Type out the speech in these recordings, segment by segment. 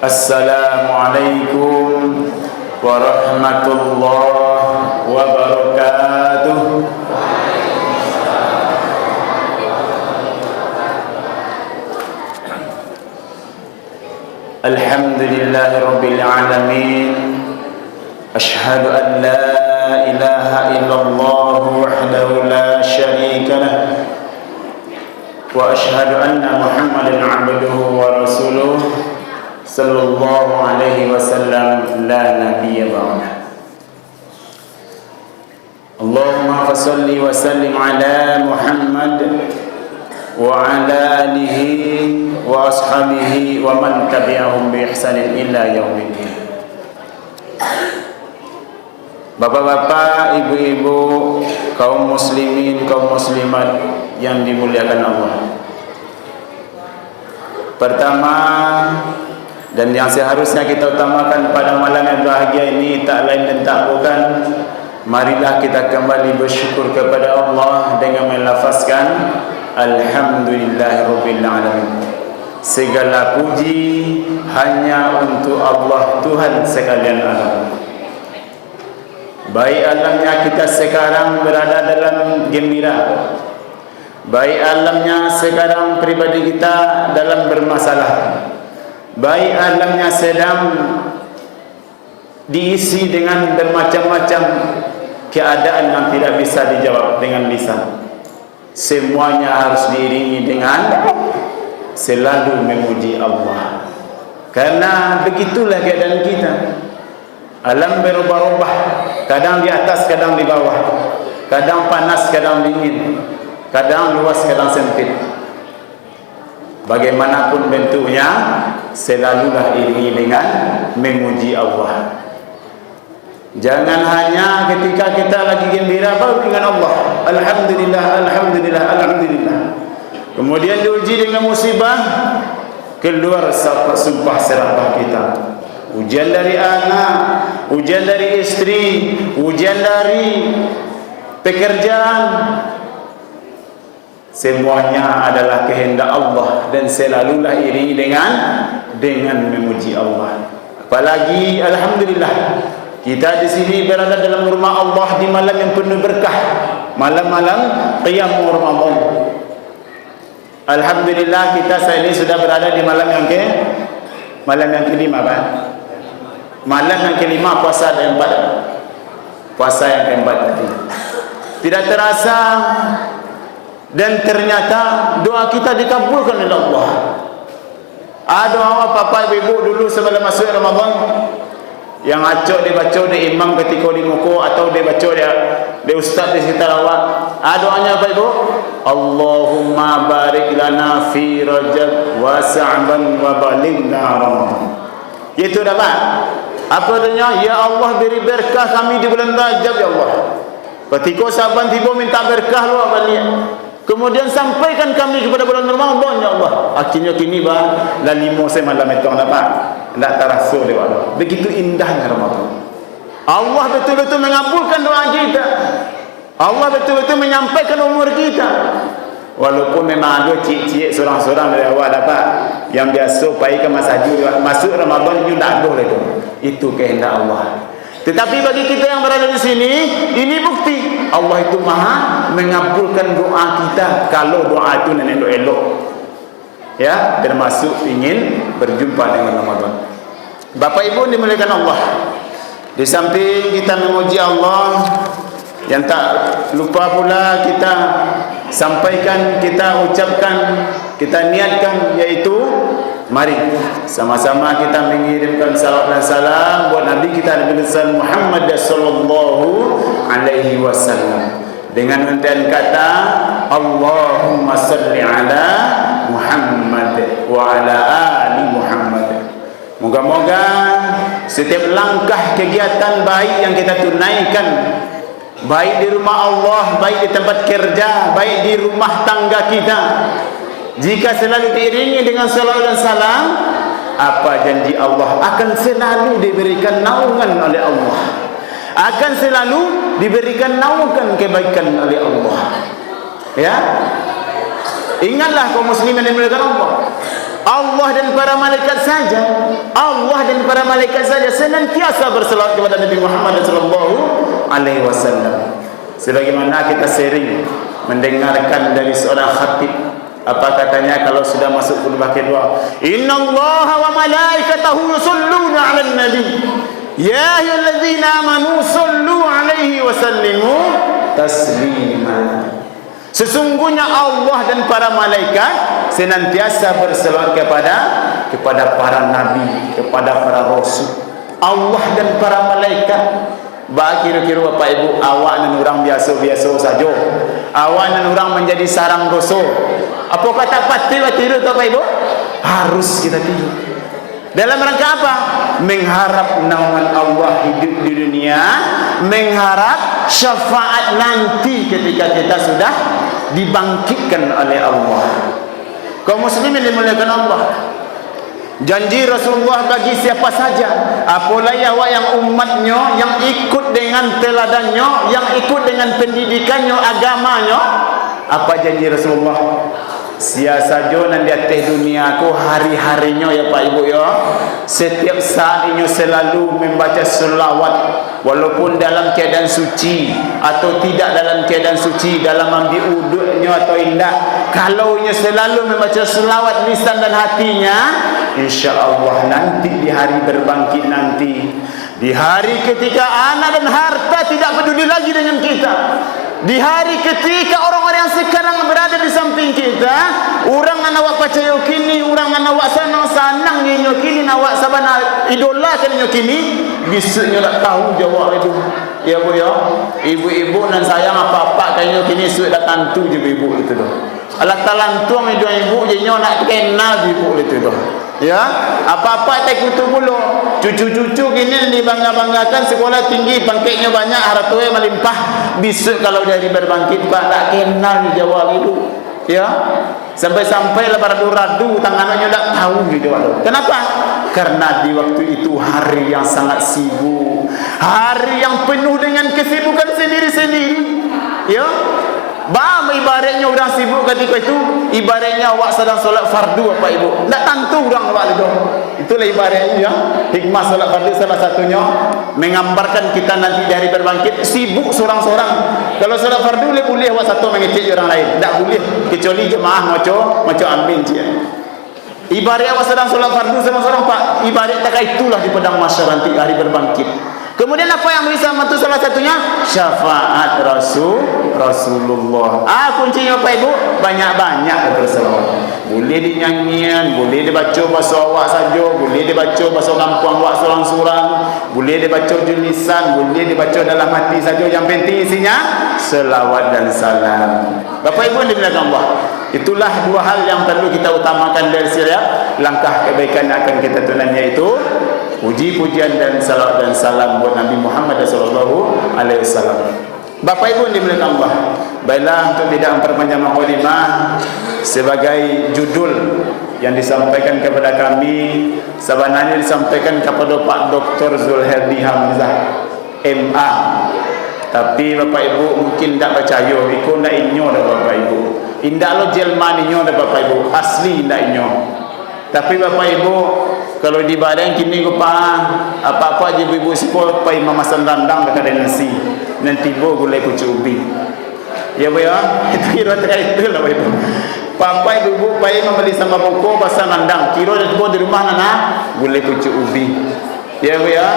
Assalamualaikum warahmatullahi wabarakatuh. Alhamdulillahi rabbil alamin. Ashhadu an la ilaha illallah wahdahu la syarika lah. Wa ashhadu anna Muhammadan abduhu wa rasuluh sallallahu alaihi wasallam la nabiyya ba'dah. Allahumma fasalli wa sallim ala Muhammad wa ala alihi wa ashabihi wa man tabi'ahum bi ihsanin ila yaumiddin. Bapak-bapak, ibu-ibu, kaum muslimin, kaum muslimat yang dimuliakan Allah. Pertama, dan yang seharusnya kita utamakan pada malam yang bahagia ini tak lain dan tak bukan, marilah kita kembali bersyukur kepada Allah dengan melafazkan Alhamdulillahirabbil alamin. Segala puji hanya untuk Allah, Tuhan sekalian alam. Baik alamnya kita sekarang berada dalam gembira, baik alamnya sekarang pribadi kita dalam bermasalah, baik alamnya sedang diisi dengan bermacam-macam keadaan yang tidak bisa dijawab dengan lisan. Semuanya harus diiringi dengan selalu memuji Allah. Karena begitulah keadaan kita. Alam berubah-ubah, kadang di atas, kadang di bawah, kadang panas, kadang dingin, kadang luas, kadang sempit. Bagaimanapun bentuknya, selalulah iringi dengan memuji Allah. Jangan hanya ketika kita lagi gembira baru dengan Allah, Alhamdulillah, Alhamdulillah, Alhamdulillah. Kemudian diuji dengan musibah, keluar sumpah serapah kita. Ujian dari anak, ujian dari istri, ujian dari pekerjaan, semuanya adalah kehendak Allah dan selalulah iringi dengan memuji Allah. Apalagi alhamdulillah kita di sini berada dalam rumah Allah di malam yang penuh berkah, malam-malam qiyam Ramadan. Alhamdulillah kita saat ini sudah berada di malam yang kelima, Pak. Malam yang kelima puasa yang keempat. Puasa yang keempat tadi. Tidak terasa dan ternyata doa kita dikabulkan oleh Allah. Doa Bapak Ibu dulu sebelum masuk Ramadan yang acok dibaca di imam ketika di muku atau dibaca di ustaz di sekitar awak. Doanya apa Ibu? Allahumma barik lana fi Rajab wa Sa'ban wa balighna Ramadan. Itu dah Pak. Apa adanya? Ya Allah beri berkah kami di bulan Rajab ya Allah. Ketika Sa'ban tiba minta berkah lu balik. Kemudian sampaikan kami kepada bulan Ramadan ya Allah. Akhirnya kini bah dah 5 semalam itu dapat. Tak terasa lewat. Begitu indahnya Ramadan. Allah betul-betul mengabulkan doa kita. Allah betul-betul menyampaikan umur kita. Walaupun memang ada cik-cik seorang-seorang dari awal dapat yang biasa pergi ke masuk Ramadan itu tak boleh tu. Itu kehendak Allah. Tetapi bagi kita yang berada di sini, ini bukti Allah itu maha mengabulkan doa kita kalau doa itu nenek elok. Ya, termasuk ingin berjumpa dengan Ramadan. Bapak Ibu dimuliakan Allah. Di samping kita memuji Allah, yang tak lupa pula kita sampaikan, kita ucapkan, kita niatkan, yaitu mari sama-sama kita mengirimkan salawat dan salam buat Nabi kita Nabi besar Muhammad sallallahu alaihi wasallam dengan ungkapan kata Allahumma salli ala Muhammad wa ala ali Muhammad. Moga-moga setiap langkah kegiatan baik yang kita tunaikan, baik di rumah Allah, baik di tempat kerja, baik di rumah tangga kita, jika selalu diiringi dengan salawat dan salam, apa janji Allah? Akan selalu diberikan naungan oleh Allah, akan selalu diberikan naungan kebaikan oleh Allah. Ya, ingatlah kaum muslimin yang dimuliakan Allah, Allah dan para malaikat saja, Allah dan para malaikat saja senantiasa berselawat kepada Nabi Muhammad sallallahu alaihi wasallam. Sebagaimana kita sering mendengarkan dari seorang khatib, apa katanya kalau sudah masuk khutbah kedua, innallaha wa malaikatahu yusholluna 'alan nabi ya ayyuhallazina amanu shollu 'alaihi wa sallimu taslima. Sesungguhnya Allah dan para malaikat senantiasa berselawat kepada para nabi, kepada para rasul. Allah dan para malaikat. Ba kira-kira Bapak Ibu, awak dan orang biasa-biasa saja, awak dan orang menjadi sarang dosa, apa kata pasti tidur Bapak Ibu? Harus kita tidur. Dalam rangka apa? Mengharap naungan Allah hidup di dunia, mengharap syafaat nanti ketika kita sudah dibangkitkan oleh Allah. Kaum muslimin dimuliakan Allah, janji Rasulullah bagi siapa saja, apalagi awak yang umatnya, yang ikut dengan teladannya, yang ikut dengan pendidikannya, agamanya. Apa janji Rasulullah? Sia saja nan di atas dunia aku hari-harinya ya Pak Ibu ya, setiap saat ini selalu membaca selawat, walaupun dalam keadaan suci atau tidak dalam keadaan suci, dalam ambil uduknya atau indah, kalau ia selalu membaca selawat lisan dan hatinya, insya-Allah nanti di hari berbangkit nanti, di hari ketika anak dan harta tidak peduli lagi dengan kita, di hari ketika orang-orang yang sekarang berada di samping kita, orang yang awak percaya kini, orang yang awak sanang-sanang nyo kini, awak sabana idola kan nyo kini, bisanya tak tahu jawab itu. Ya Bu ya, ibu-ibu dan sayang apa-apa kayaknya kini sudah tantu je ibu itu doh. Alat talantuang itu ibu je nyo nak kenal ibu itu doh. Ya, apa-apa tak kutu bulu. Cucu-cucu kini dibangga-banggakan sekolah tinggi, bangkitnya banyak, hartanya melimpah. Besok kalau dari berbangkit Pak tak kenal jawab itu. Ya, sampai-sampai lebar radu tangannya tak tahu jawab. Kenapa? Karena di waktu itu hari yang sangat sibuk, hari yang penuh dengan kesibukan sendiri-sendiri. Ya, bam ibaratnya orang sibuk ketika itu, ibaratnya awak sedang solat fardu Bapak Ibu, tak tentu orang awak itu. Itulah ibaratnya ya. Hikmah solat fardu salah satunya menggambarkan kita nanti dari berbangkit sibuk seorang-seorang. Kalau solat fardu boleh awak satu mengecek orang lain, tak boleh kecuali jemaah macam amin dia. Ibarat awak sedang solat fardu seorang-seorang Pak, ibarat tak itulah di padang mahsyar nanti hari berbangkit. Kemudian apa yang bisa membantu salah satunya? Syafaat Rasulullah. Kuncinya Bapak Ibu, banyak-banyak berselawat. Boleh dinyanyian, boleh dibaca bahasa awak saja, boleh dibaca bahasa kampung awak sorang-sorang, boleh dibaca tulisan, boleh dibaca dalam hati saja. Yang penting isinya selawat dan salam. Bapak Ibu yang dimuliakan Allah, itulah dua hal yang perlu kita utamakan dari setiap langkah kebaikan yang akan kita tunaikan, yaitu puji-pujian dan salawat dan salam buat Nabi Muhammad sallallahu alaihi wasallam. Bapak Ibu yang dimuliakan Allah, baiklah untuk tidak memperpanjang mukadimah, sebagai judul yang disampaikan kepada kami sebenarnya disampaikan kepada Pak Dr. Zulherdi Hamzah MA. Tapi Bapak Ibu mungkin tak percaya, ikut ndak inyo dah Bapak Ibu. Indak lo Jerman inyo dah Bapak Ibu, asli ndak inyo. Tapi Bapak Ibu, kalau di badan kini ko pa apa-apa je ibu sekolah pa mamasan randang dekat nasi nanti bo gulai pucuk ubi. Ya Bu ya, itu kira itu lah Ibu. Papa ibu pa membeli sama buku pasang randang, kira di rumah nana gulai pucuk ubi. Ya Bu ya,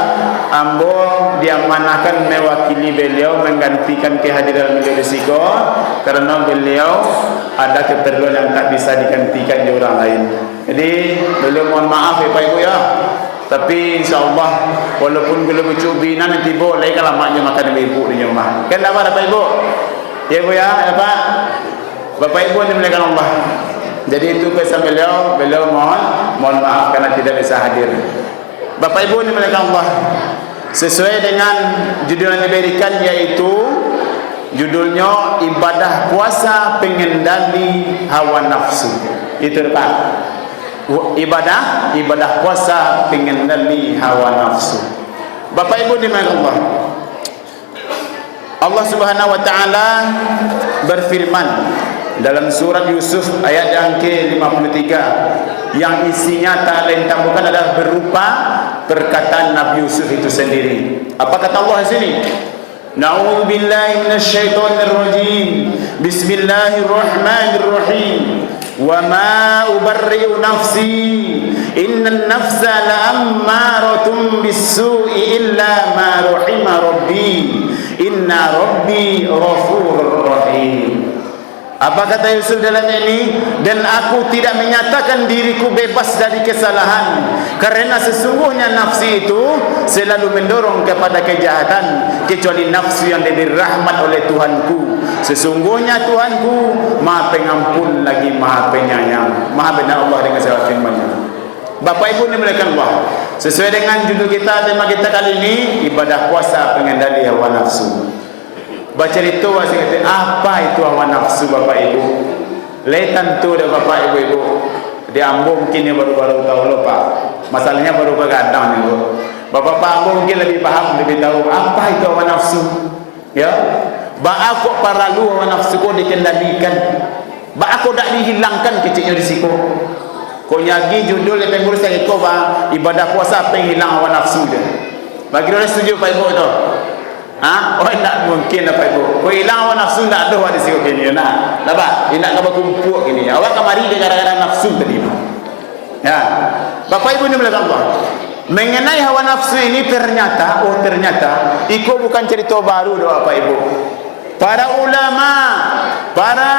ambo diamanahkan mewakili beliau menggantikan kehadiran beliau di siko karena beliau ada keperluan yang tak bisa digantikan di orang lain. Jadi beliau mohon maaf ya Pak Ibu ya. Tapi insyaAllah walaupun beliau bercubi nanti boleh kalau maknya makan ibu di rumah. Kan apa Pak Ibu? Ya Bu ya, ya Pak. Bapak Ibu yang dimuliakan Allah. Jadi itu pesan beliau mohon maaf karena tidak bisa hadir. Bapak Ibu yang dimuliakan Allah, sesuai dengan judul yang diberikan, yaitu judulnya ibadah puasa pengendali hawa nafsu. Itu Pak. ibadah puasa pengendali hawa nafsu. Bapak Ibu dimuliakan Allah. Allah Subhanahu wa taala berfirman dalam surat Yusuf ayat yang ke-53 yang isinya tak lain tak bukan adalah berupa perkataan Nabi Yusuf itu sendiri. Apa kata Allah di sini? Na'udzu billahi minasyaitonir rajim. Bismillahirrahmanirrahim. Wa ma ubarri'u nafsi innan nafsa la'ammaratun bis-su'i illa ma rahima rabbi inna rabbi ghafurur rahim. Apa kata Yusuf dalam ini? Dan aku tidak menyatakan diriku bebas dari kesalahan, karena sesungguhnya nafsi itu selalu mendorong kepada kejahatan, kecuali nafsu yang diberi rahmat oleh Tuhanku. Sesungguhnya Tuhanku Maha Pengampun lagi Maha Penyayang. Maha benar Allah dengan segala firman-Nya. Bapak Ibu dimuliakan Allah, sesuai dengan judul kita, tema kita kali ini, ibadah puasa pengendali hawa nafsu. Baca itu saya kata, apa itu hawa nafsu Bapak Ibu? Letan tu dah Bapak Ibu. Dia ambo mungkin yang baru-baru tahu lupa. Masalahnya baru begadang ni bu. Bapak-bapak ambo mungkin lebih paham, lebih tahu apa itu hawa nafsu. Ya, ba aku para lu hawa nafsu ko dikendalikan. Ba aku dak dihilangkan kecilnya risiko. Ko nyagi judul yang pengurus saya ko ba ibadah puasa penghilang hawa nafsu dia. Bagi orang setuju Pak Ibu tu? Ha? Oh tak mungkin apa Ibu. Ko hilang hawa nafsu tak ada di sini kini nah. Nampak? Ini nak kumpul kini. Awak kamari dia gara-gara nafsu tadi. Ya. Bapak Ibu ni belakang Allah. Mengenai hawa nafsu ini ternyata itu bukan cerita baru doa Bapak Ibu. Para ulama, para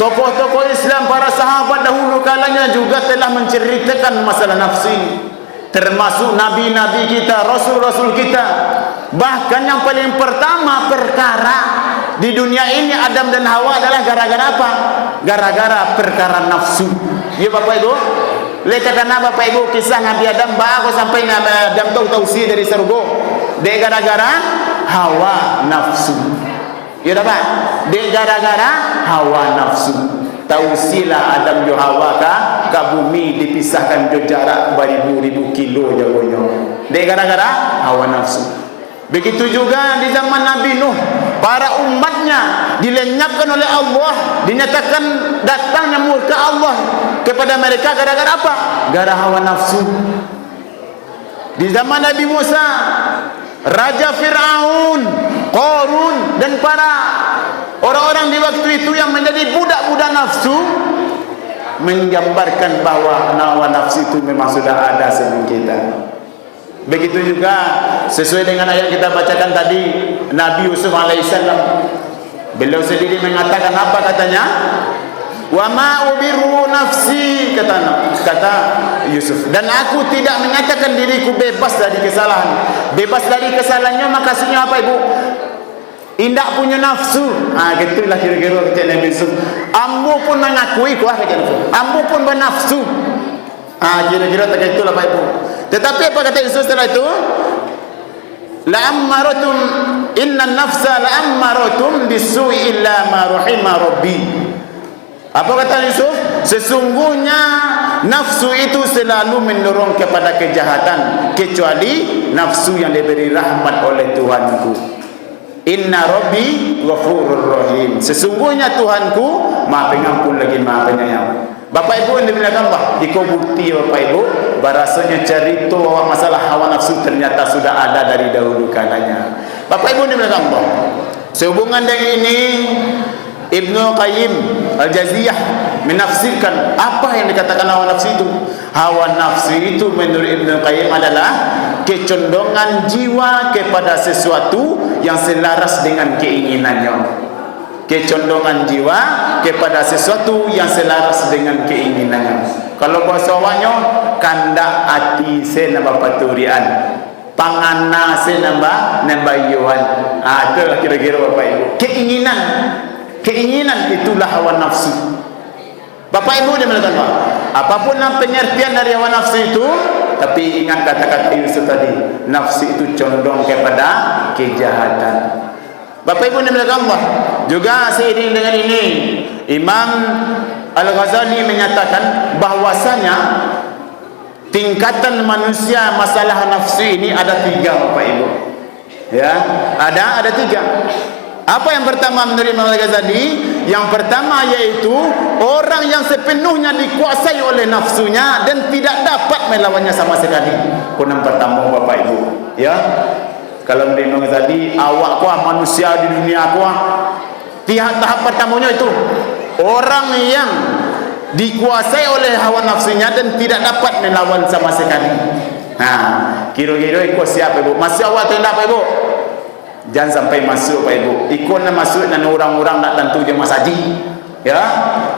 tokoh-tokoh Islam, para sahabat dahulu kalanya juga telah menceritakan masalah nafsu ini. Termasuk nabi-nabi kita, rasul-rasul kita. Bahkan yang paling pertama perkara di dunia ini Adam dan Hawa adalah gara-gara apa? Gara-gara perkara nafsu. Ya Bapak Ibu. Lekatan Bapak Ibu kisah Nabi Adam bahawa sampai Nabi Adam tahu si dari surga. Dia gara-gara hawa nafsu. Ya dapat. Dia gara-gara hawa nafsu. Tausilah Adam jo Hawa ka bumi dipisahkan jo jarak beribu-ribu kilo jauhnya. Dia gara-gara hawa nafsu. Begitu juga di zaman Nabi Nuh, para umatnya dilenyapkan oleh Allah, dinyatakan datangnya murka Allah kepada mereka gara-gara apa? Gara hawa nafsu. Di zaman Nabi Musa, Raja Fir'aun, Qarun dan para orang-orang di waktu itu yang menjadi budak-budak nafsu menggambarkan bahwa hawa nafsu itu memang sudah ada sebelum kita. Begitu juga sesuai dengan ayat kita bacakan tadi, Nabi Yusuf alaihissalam beliau sendiri mengatakan apa katanya? Wa ma ubiru nafsi kata Yusuf, dan aku tidak menyatakan diriku bebas dari kesalahan. Bebas dari kesalahannya maksudnya apa Ibu? Indak punya nafsu. Gitulah kira-kira kata Nabi Yusuf. Ambo pun mengakui kuah kata Yusuf. Ambo pun bernafsu. Kira-kira tak itulah Pak Ibu. Tetapi apa kata Yusuf setelah itu? La'ammaratum innan nafsa la'ammaratum bisu'i illa ma rahima rabbi. Apa kata Yusuf? Sesungguhnya nafsu itu selalu mendorong kepada kejahatan kecuali nafsu yang diberi rahmat oleh Tuhanku. Inna rabbi ghafurur rahim. Sesungguhnya Tuhanku Maha Pengampun lagi Maha Penyayang. Bapak Ibu yang dimuliakan Allah, iko bukti Bapak Ibu, bahasanya cerita bahwa masalah hawa nafsu ternyata sudah ada dari dahulu kalanya. Bapak Ibu yang dimuliakan Allah, sehubungan dengan ini Ibnu Qayyim Al-Jaziyah menafsirkan apa yang dikatakan hawa nafsu itu. Hawa nafsu itu menurut Ibnu Qayyim adalah kecondongan jiwa kepada sesuatu yang selaras dengan keinginannya. Kecondongan jiwa kepada sesuatu yang selaras dengan keinginannya. Kalau bahasa awaknya, kandak hati saya nambah paturian, pangana saya nambah yuan. Itulah kira-kira Bapak Ibu. Keinginan itulah hawa nafsu. Bapak Ibu dimuliakan Allah, apapun pengertian dari hawa nafsu itu, tapi ingat kata-kata Yusuf tadi, nafsu itu condong kepada kejahatan. Bapak Ibu dimuliakan Allah, juga seiring dengan ini Imam Al-Ghazali menyatakan bahwasanya tingkatan manusia masalah nafsu ini ada 3 Bapak Ibu. Ya, ada 3. Apa yang pertama menurut Imam Al-Ghazali? Yang pertama yaitu orang yang sepenuhnya dikuasai oleh nafsunya dan tidak dapat melawannya sama sekali. Kunang pertama Bapak Ibu. Ya, kalau menurut Imam Al-Ghazali, awak kuah manusia di dunia kuah, tahap pertamanya itu orang yang dikuasai oleh hawa nafsunya dan tidak dapat melawan sama sekali. Kira-kira ikut siapa Ibu? Masih awak tu nak Pak Ibu? Jangan sampai masuk Pak Ibu. Ikut nak masuk dan orang-orang nak tentu je masaji. Ya,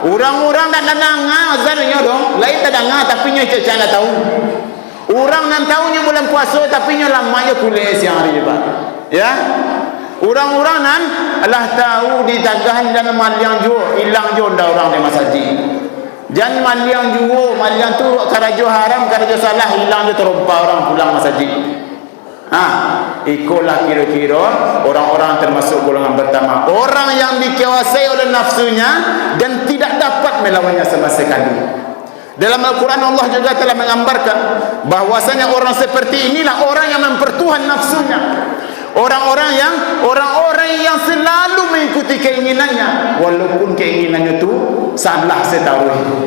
orang-orang nak dengar azannya dong. Lain tak dengar tapi nya cecah nak tahu. Orang nan tahunya bulan puasa tapi nya lamanya kuliah siang hari Pak. Ya. Orang-orang nan Allah tahu di tagahan dan maliang jo, hilang jo dah orang di masaji. Jangan maliang juo, maliang tu karajo haram, karajo salah, hilang je terompa orang pulang masaji. Ikutlah kira-kira orang-orang termasuk golongan pertama, orang yang dikuasai oleh nafsunya dan tidak dapat melawannya sama sekali. Dalam Al-Quran Allah juga telah menggambarkan bahwasanya orang seperti inilah orang yang mempertuhan nafsunya. Orang-orang yang selalu mengikuti keinginannya walaupun keinginannya itu salah setaruh.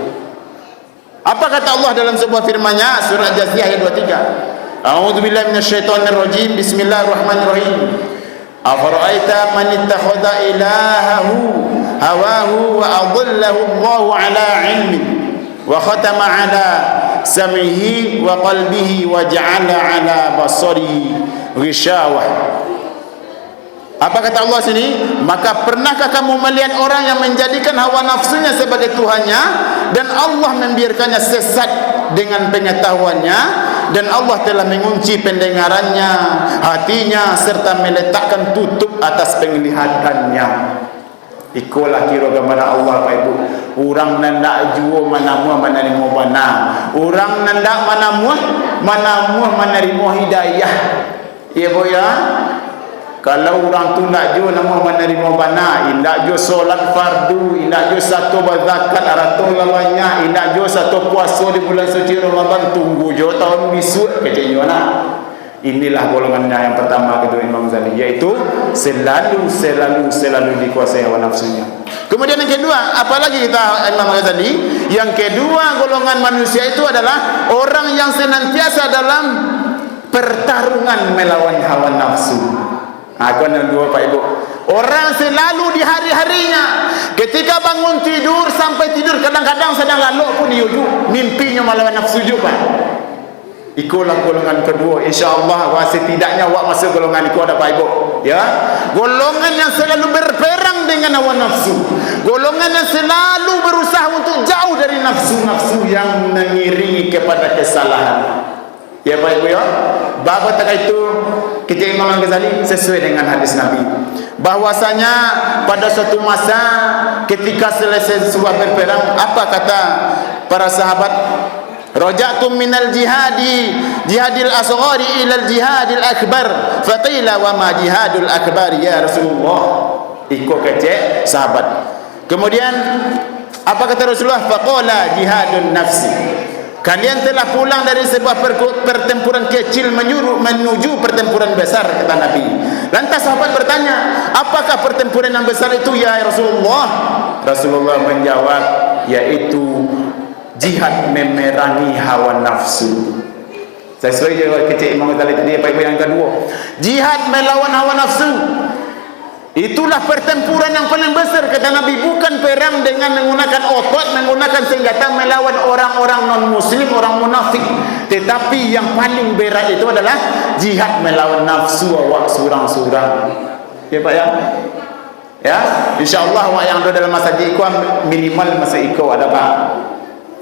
Apa kata Allah dalam sebuah firman-Nya surah Jathiyah ayat 23? A'udzubillahi minasyaitonirrajim. Bismillahirrahmanirrahim. Afara'aita man ittakhadha ilahahu hawahu wa adallahu Allahu ala ilmin wa khatama ala sam'ihi wa qalbihi wa ja'ala ala basarihi ghishawah. Apa kata Allah sini? Maka pernahkah kamu melihat orang yang menjadikan hawa nafsunya sebagai Tuhannya dan Allah membiarkannya sesat dengan pengetahuannya, dan Allah telah mengunci pendengarannya, hatinya, serta meletakkan tutup atas penglihatannya. Ikulah kira kepada Allah Pak Ibu. Orang nandak juo mana muah menerima bana. Orang nandak mana muah menerima hidayah. Ya Bu ya. Kalau orang tu nak jo nama menerima bana, indak jo solat fardu, indak jo satu zakat aratul lawanya, indak jo satu puasa di bulan suci Ramadan, tunggu jo tahun bisu kecil nak. Inilah golongannya yang pertama kedua Imam Ghazali, yaitu selalu dikuasai hawa nafsunya. Kemudian yang kedua, apalagi kita Imam Ghazali, yang kedua golongan manusia itu adalah orang yang senantiasa dalam pertarungan melawan hawa nafsu. Aku ada 2 Pak Ibu. Orang selalu di hari-harinya ketika bangun tidur sampai tidur, kadang-kadang sedang lalok pun diuju, mimpinya melawan nafsu juga. Ikulah golongan kedua. InsyaAllah setidaknya awak masuk golongan itu ada Pak Ibu. Ya, golongan yang selalu berperang dengan hawa nafsu, golongan yang selalu berusaha untuk jauh dari nafsu-nafsu yang mengiringi kepada kesalahan. Ya Pak Ibu ya. Bapak tak itu kita Imam Al-Ghazali sesuai dengan hadis Nabi bahwasanya pada suatu masa ketika selesai sebuah berperang, apa kata para sahabat? Raja'tum minal jihadil asghari ilal jihadil akbar, faqila wa ma jihadul akbar ya Rasulullah. Ikut kecek sahabat. Kemudian apa kata Rasulullah? Faqala jihadun nafsi. Kalian telah pulang dari sebuah pertempuran kecil menuju pertempuran besar, kata Nabi. Lantas sahabat bertanya, apakah pertempuran yang besar itu ya Rasulullah? Rasulullah menjawab, yaitu jihad memerangi hawa nafsu. Sesuai jawab kecil Imam Ghazali tadi Pak Ibu yang kedua, jihad melawan hawa nafsu. Itulah pertempuran yang paling besar, kata Nabi. Bukan perang dengan menggunakan otot, menggunakan senjata melawan orang-orang non-muslim, orang munafik. Tetapi yang paling berat itu adalah jihad melawan nafsu awak surang-surang. Ya Pak ya. Ya, insyaAllah awak yang ada dalam masa ikut minimal masa ikut ada Pak.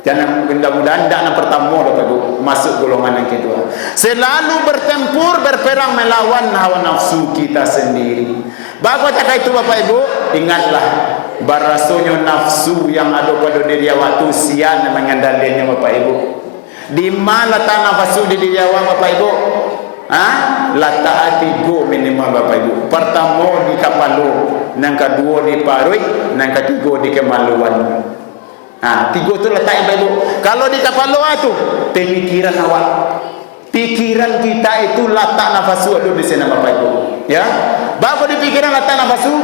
Jangan, mudah-mudahan tidak nak pertama dapat masuk golongan yang kedua. Selalu bertempur, berperang melawan hawa nafsu kita sendiri. Bapak tak itu Bapak Ibu, ingatlah barasonya nafsu yang ada pada diri awak tu sian mengendalinya Bapak Ibu. Di mana tanah nafsu di diri awak Bapak Ibu? Lataati go minimal Bapak Ibu. Pertama di kapalu, yang kedua di parui, yang ketiga di kemaluan. Tiga tu letak yang ibu. Kalau di kepala tu pemikiran awak. Pikiran kita itu letak nafasu ada di sana Bapak Ibu. Ya. Bapa di pikiran letak nafasu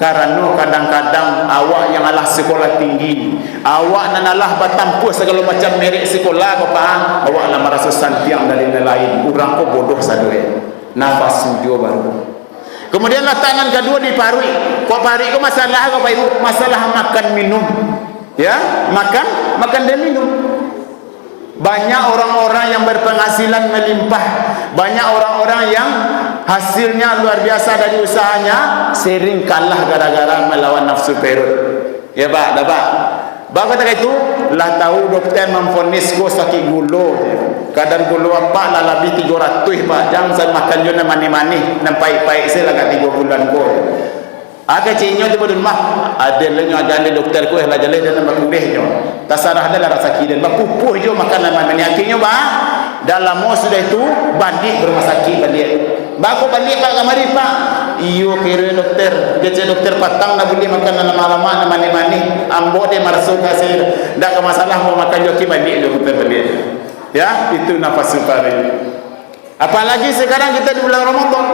karena kadang-kadang awak yang alah sekolah tinggi, awak nan alah batampuh segala macam merek sekolah Bapak, awak lah merasa santiang dari lain. Urang ko bodoh sadue. Nafasu dia baru. Kemudian tangan kedua diparui. Kok parui ko masalah Bapak Ibu? Masalah makan minum. Ya, makan dan minum. Banyak orang-orang yang berpenghasilan melimpah, banyak orang-orang yang hasilnya luar biasa dari usahanya, sering kalah gara-gara melawan nafsu perut. Ya Pak, dah Pak. Pak kata itu, lah tahu dokter memvonis ko sakit gula. Kadar gula apa lah lebih 300 Pak. Jangan saya makan juga mani-mani, nampai-pai saya lah 3 bulan ko. Aga cinyo tu bodun mah ada lenyo ada dokter ku lah jale dan makulehnya tasarah adalah rasa kidan bapupuh jo makan laman ni akhirnya ba dalam mo sudah itu balik rumah sakit balik bako balik Pak kamari Pak iyo kira dokter dia dokter patang dah boleh makan lama-lama mani-mani ambo dia marasuk kasih ndak ke masalah mau makan joki balik dokter balik ya itu nafas supari. Apalagi sekarang kita di bulan Ramadan,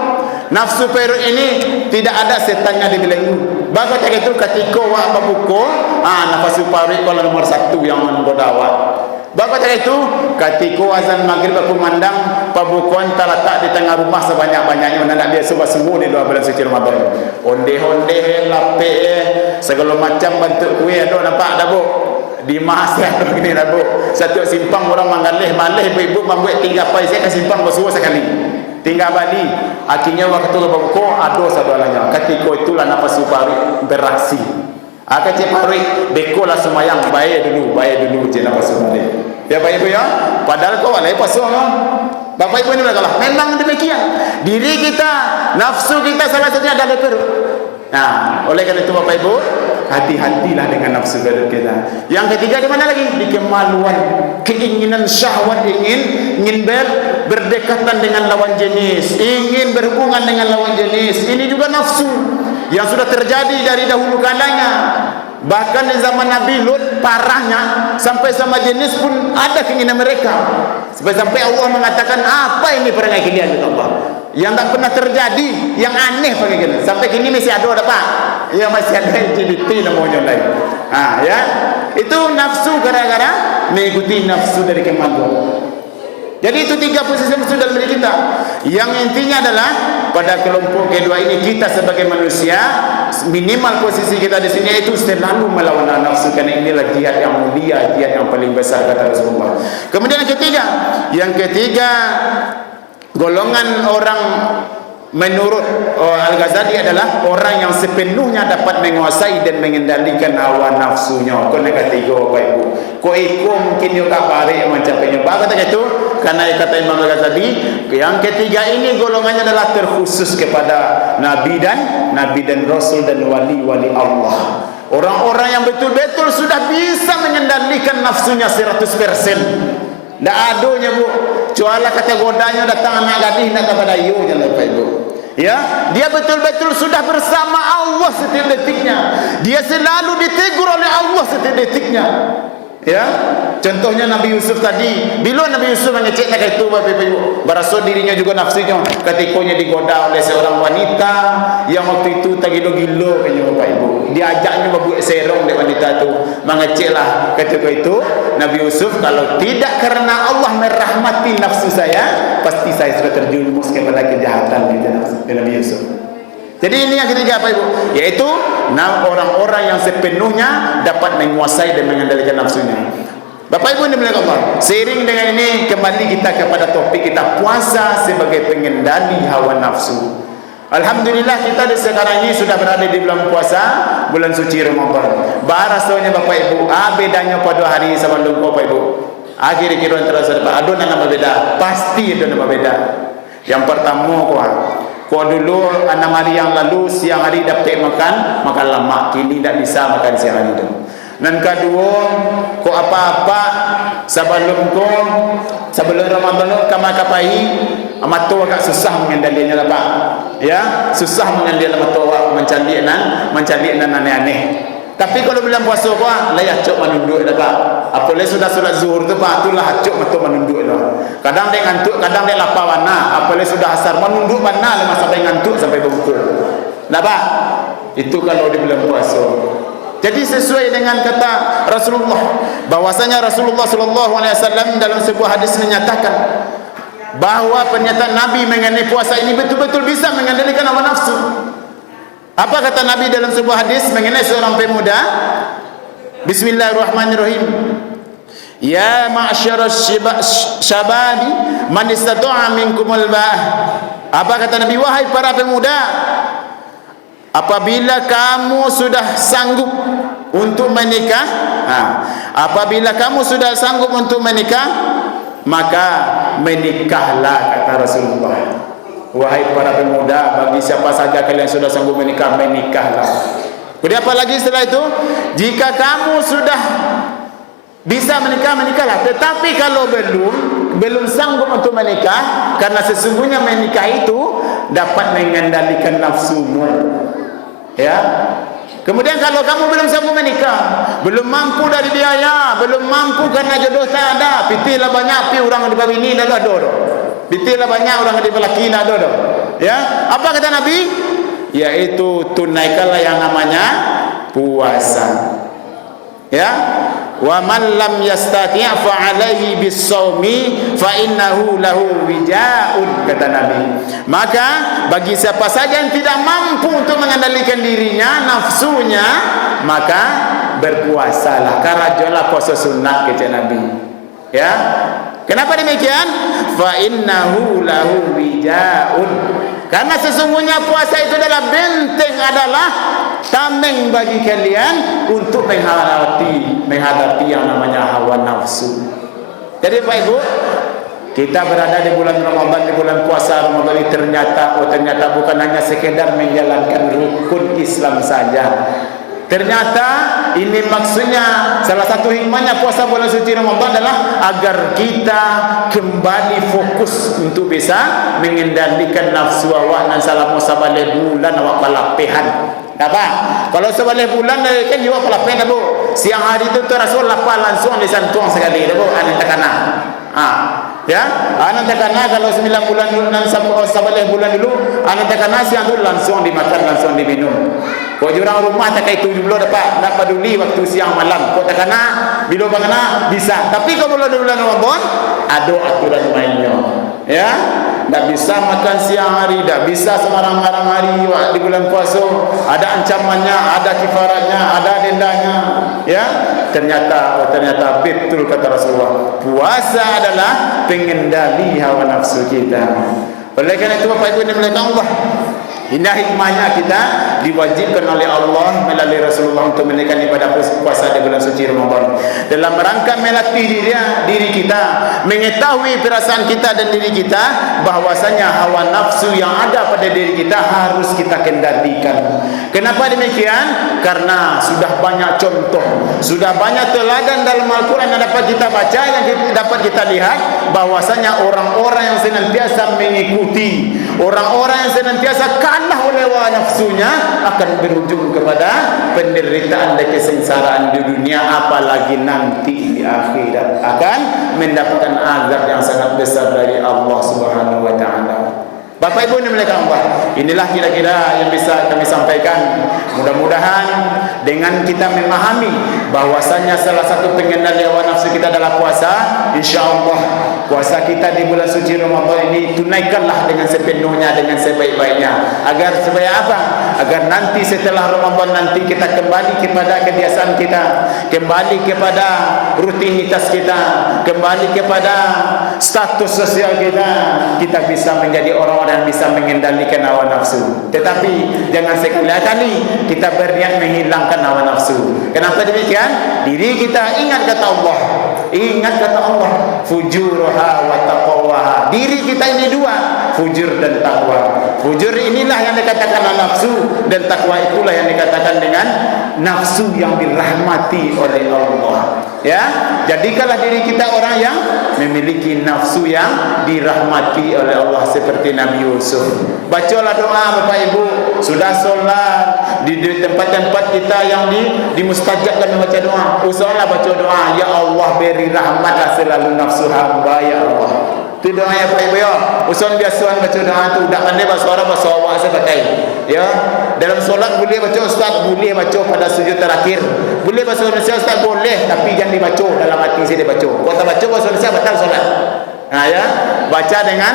nafsu perut ini tidak ada setannya di belenggu. Bahkan itu ketika awak berbuka, nafsu perut kalau nomor 1 yang menggoda awak. Bahkan itu ketika azan maghrib berkumandang, pembukuan terletak di tengah rumah sebanyak-banyaknya. Nak biasa semua di 2 bulan suci Ramadan. Onde-onde, lape, segala macam bentuk kuih ada nampak dah bu. Di masa begini lah bu, satu simpang orang menggalih malih ibu membuat tinggal pai saya ke simpang bersuara sekali tinggal balik akhirnya waktu berbuka ada saudalanya ketika itulah nafas supari beraksi kecil pari beko lah semayang bayar dulu je nafas supari ya Bapak Ibu ya padahal kau alai pasal Bapak Ibu ini berkata memang demikian diri kita nafsu kita salah satunya ada perut. Oleh karena itu Bapak Ibu hati-hatilah dengan nafsu perut kita. Yang ketiga di mana lagi? Di kemaluan, keinginan syahwat ingin berdekatan dengan lawan jenis, ingin berhubungan dengan lawan jenis. Ini juga nafsu yang sudah terjadi dari dahulu kalanya. Bahkan di zaman Nabi Lut parahnya sampai sama jenis pun ada keinginan mereka. Sampai Allah mengatakan apa ini perangai kalian ya Allah? Yang tak pernah terjadi, yang aneh perangai sampai kini masih ada Pak. Ya masih ada LGBT namanya lain. Ya. Itu nafsu gara-gara mengikuti nafsu dari kemaluan. Jadi itu 3 posisi nafsu dalam diri kita. Yang intinya adalah pada kelompok kedua ini kita sebagai manusia minimal posisi kita di sini itu selalu melawan nafsu karena inilah jihad yang mulia, jihad yang paling besar kata Rasulullah. Kemudian yang ketiga golongan orang menurut Al-Ghazali adalah orang yang sepenuhnya dapat menguasai dan mengendalikan hawa nafsunya. Kau nak ketiga Bapak Ibu. Kau ikut mungkin juga balik macam penyebab kata itu karena kata Imam Al-Ghazali yang ketiga ini golongannya adalah terkhusus kepada Nabi dan Rasul dan wali-wali Allah. Orang-orang yang betul-betul sudah bisa mengendalikan nafsunya 100%. Tak adanya bu, cuala kata godanya datang anak gadis nak kepada you jangan Bapak Ibu. Ya, dia betul-betul sudah bersama Allah setiap detiknya. Dia selalu ditegur oleh Allah setiap detiknya. Ya, contohnya Nabi Yusuf tadi, bila Nabi Yusuf mengecek nak itu Bapak Ibu, berasa dirinya juga nafsunya ketikanya digoda oleh seorang wanita yang waktu itu tak gilo-gilo kayaknya Bapak Ibu. Diajaknya membuat serong oleh wanita itu, mengeceklah ketika itu Nabi Yusuf kalau tidak karena Allah merahmati nafsu saya, pasti saya sudah terjerumus kepada kejahatan itu Nabi Yusuf. Jadi ini yang ketiga Bapak Ibu, yaitu orang-orang yang sepenuhnya dapat menguasai dan mengendalikan nafsunya. Bapak Ibu ini dimuliakan Allah. Seiring dengan ini kembali kita kepada topik kita puasa sebagai pengendali hawa nafsu. Alhamdulillah kita di sekarang ini sudah berada di bulan puasa, bulan suci Ramadan. Bahasanya Bapak Ibu, bedanya pada hari sebelum Bapak Ibu. Kira-kira antara saudara ada nama beda, pasti ada nama beda. Yang pertama Kau dulu 6 hari yang lalu siang hari dapat makan lama, kini tak bisa makan siang hari itu. Dan kedua, kau apa-apa sebelum Ramadan kau makapai amat tua agak susah mengendalinya lah Pak. Ya, susah mengendalinya amat tua mencari nan aneh-aneh. Tapi kalau bilang puasa apa, layak cok menunduk dah pak. Apalagi sudah solat zuhur tu pak, itulah cok matuk menunduk dah. Kadang dia ngantuk, kadang dia lapar wana. Apalagi sudah asar menunduk mana lama sampai ngantuk sampai bungkul. Nah pak, itu kalau dia bilang puasa. Jadi sesuai dengan kata Rasulullah, bahwasanya Rasulullah SAW dalam sebuah hadis menyatakan bahawa pernyataan Nabi mengenai puasa ini betul-betul bisa mengendalikan hawa nafsu. Apa kata Nabi dalam sebuah hadis mengenai seorang pemuda? Bismillahirrahmanirrahim. Ya ma'syaras syababi man istata'a minkumul ba'ah. Apa kata Nabi? Wahai para pemuda, apabila kamu sudah sanggup untuk menikah, apabila kamu sudah sanggup untuk menikah, maka menikahlah, kata Rasulullah. Wahai para pemuda, bagi siapa saja kalian sudah sanggup menikah, menikahlah. Kemudian apa lagi setelah itu? Jika kamu sudah bisa menikah, menikahlah. Tetapi kalau belum sanggup untuk menikah, karena sesungguhnya menikah itu dapat mengendalikan nafsumu. Ya. Kemudian kalau kamu belum sanggup menikah, belum mampu dari biaya, belum mampu karena jodoh tak ada, pitilah banyak pi orang di bini dah ada. Pitilah banyak orang di laki dah ada. Ya. Apa kata Nabi? Yaitu tunaikanlah yang namanya puasa. Ya. Wa man lam yastati' fa 'alaihi bis-shaumi fa innahu lahu wijaun, kata Nabi. Maka bagi siapa saja yang tidak mampu untuk mengendalikan dirinya, nafsunya, maka berpuasalah. Karajolah puasa sunat, kata Nabi. Ya. Kenapa demikian? Fa innahu lahu wijaun. Karena sesungguhnya puasa itu adalah benteng, adalah tameng bagi kalian untuk menghadapi yang namanya hawa nafsu. Jadi Pak Ibu, kita berada di bulan Ramadan, di bulan puasa Ramadan ini ternyata bukan hanya sekedar menjalankan rukun Islam saja. Ternyata ini maksudnya, salah satu hikmahnya puasa bulan suci Ramadan adalah agar kita kembali fokus untuk bisa mengendalikan nafsu awak dan salah musabale bulan awak palapehan. Apa? Kalau sebalik bulan kan juga palapehan bu. Siang hari itu Rasul lapar langsung disantuang sekali bu, anak takana. Ya, anak takana kalau 9 bulan dulu dan sebalik bulan dulu, anak takana siang itu langsung dimakan, langsung diminum. Kau orang rumah tak kait tujuh belum dapat nak peduli waktu siang malam. Kau tak kena bila bagaimana bisa. Tapi kalau bulan Ramadan ada aturan mainnya. Ya, tak bisa makan siang hari, tak bisa sembarang-barang hari di bulan puasa. Ada ancamannya, ada kifaratnya, ada dendanya. Ya, ternyata betul kata Rasulullah. Puasa adalah pengendali hawa nafsu kita. Oleh kerana itu Bapak Ibu yang dimuliakan Allah, indah hikmahnya kita diwajibkan oleh Allah melalui Rasulullah untuk menunaikan ibadah puasa di bulan suci Ramadan dalam rangka melatih diri kita, mengetahui perasaan kita dan diri kita, bahwasanya hawa nafsu yang ada pada diri kita harus kita kendalikan. Kenapa demikian? Karena sudah banyak contoh, sudah banyak teladan dalam Al-Quran yang dapat kita baca, yang dapat kita lihat, bahwasanya orang-orang yang senantiasa mengikuti, orang-orang yang senantiasa kalah oleh hawa nafsunya akan berujung kepada penderitaan dan kesengsaraan di dunia, apalagi nanti di akhirat akan mendapatkan azab yang sangat besar dari Allah Subhanahu wa taala. Bapak Ibu yang dimuliakan Allah, inilah kira-kira yang bisa kami sampaikan. Mudah-mudahan dengan kita memahami bahwasanya salah satu pengendali hawa nafsu kita adalah puasa, insyaallah puasa kita di bulan suci Ramadan ini tunaikanlah dengan sepenuhnya, dengan sebaik-baiknya. Agar supaya apa? Agar nanti setelah Ramadan nanti kita kembali kepada kebiasaan kita, kembali kepada rutinitas kita, kembali kepada status sosial kita bisa menjadi orang-orang yang bisa mengendalikan hawa nafsu. Tetapi jangan sekali-kali kita berniat menghilangkan hawa nafsu. Kenapa demikian? Diri kita ingat kata Allah, fujurha wa taqwaha. Diri kita ini dua, fujur dan takwa. Fujur inilah yang dikatakan nafsu, dan takwa itulah yang dikatakan dengan nafsu yang dirahmati oleh Allah. Ya, jadikanlah diri kita orang yang memiliki nafsu yang dirahmati oleh Allah seperti Nabi Yusuf. Bacalah doa Bapak Ibu, sudah solat di tempat-tempat kita yang dimustajabkan membaca doa. Usahalah baca doa, ya Allah beri rahmatlah selalu nafsu hamba ya Allah. Itu doa ya Pak Ibu ya. Usaha biasa baca doa tu, tak pandai bahasa Arab bahasa awak saya pakai. Ya, dalam solat boleh baca Ustaz, boleh baca pada sujud terakhir. Boleh bahasa Indonesia Ustaz boleh, tapi jangan dibaca dalam hati saya dibaca. Kalau tak baca bahasa Indonesia batal solat. Nah ya, baca dengan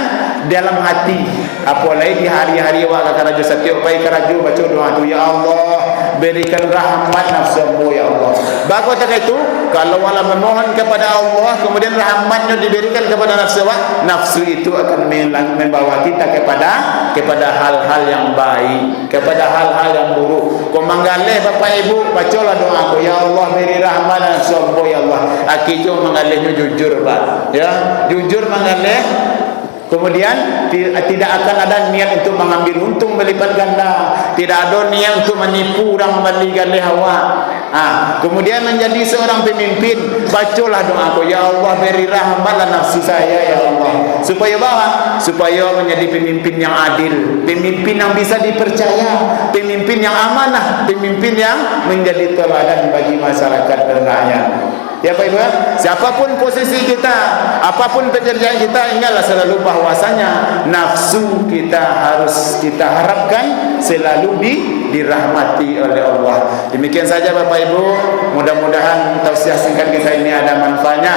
dalam hati. Apalagi di hari-hari awak akan raju setiap baik raju baca doa tu, ya Allah berikan rahmat nafsu ya Allah. Bagus tak itu? Kalau wala memohon kepada Allah kemudian rahmatnya diberikan kepada nafsu awak, nafsu itu akan membawa kita kepada hal-hal yang baik, kepada hal-hal yang buruk. Kau manggaleh Bapak Ibu, bacalah doa aku, ya Allah beri rahmat nafsu ya Allah. Akijo manggalehnya jujur Pak. Ya, jujur manggaleh. Kemudian tidak akan ada niat untuk mengambil untung berlipat ganda, tidak ada niat untuk menipu orang membalikan hawa. Kemudian menjadi seorang pemimpin, bacalah doaku, ya Allah beri rahmatlah nafsu saya ya Allah, supaya menjadi pemimpin yang adil, pemimpin yang bisa dipercaya, pemimpin yang amanah, pemimpin yang menjadi teladan bagi masyarakat dan rakyat. Ya Pak Ibu, siapapun posisi kita, apapun pekerjaan kita, ingatlah selalu bahwasanya nafsu kita harus kita harapkan selalu dirahmati oleh Allah. Demikian saja Bapak Ibu, mudah-mudahan tausiah singkat kita ini ada manfaatnya.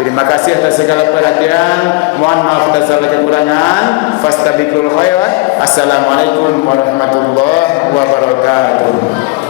Terima kasih atas segala perhatian. Mohon maaf atas segala kekurangan. Fastabiqul khairat. Assalamualaikum warahmatullahi wabarakatuh.